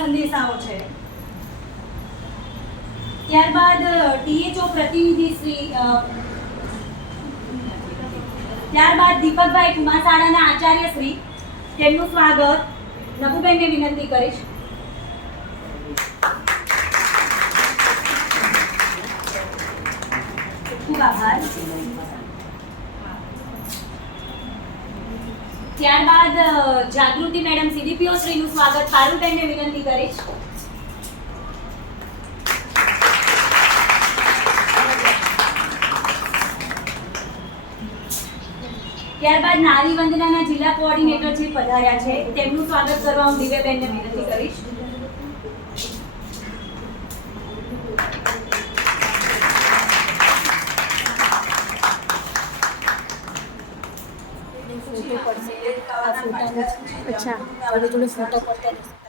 સંદેશાઓ છે. ત્યારબાદ ટીએચઓ પ્રતિનિધિ શ્રી ત્યારબાદ દીપકભાઈ કુમાર શાળાના આચાર્ય શ્રી, તેમનું સ્વાગત. નભુબેનને વિનંતી કરીશ. ખૂબ આભાર. ત્યારબાદ જાગૃતિ મેડમ સીડીપીઓ શ્રીનું સ્વાગત. પારુલબેનને વિનંતી કરીશ. ત્યારબાદ નારી વંદનાના જિલ્લા કોઓર્ડિનેટર જે પધાર્યા છે, તેમનું સ્વાગત કરવા હું દિવ્યાબેનને વિનંતી કરીશ. disfrutando.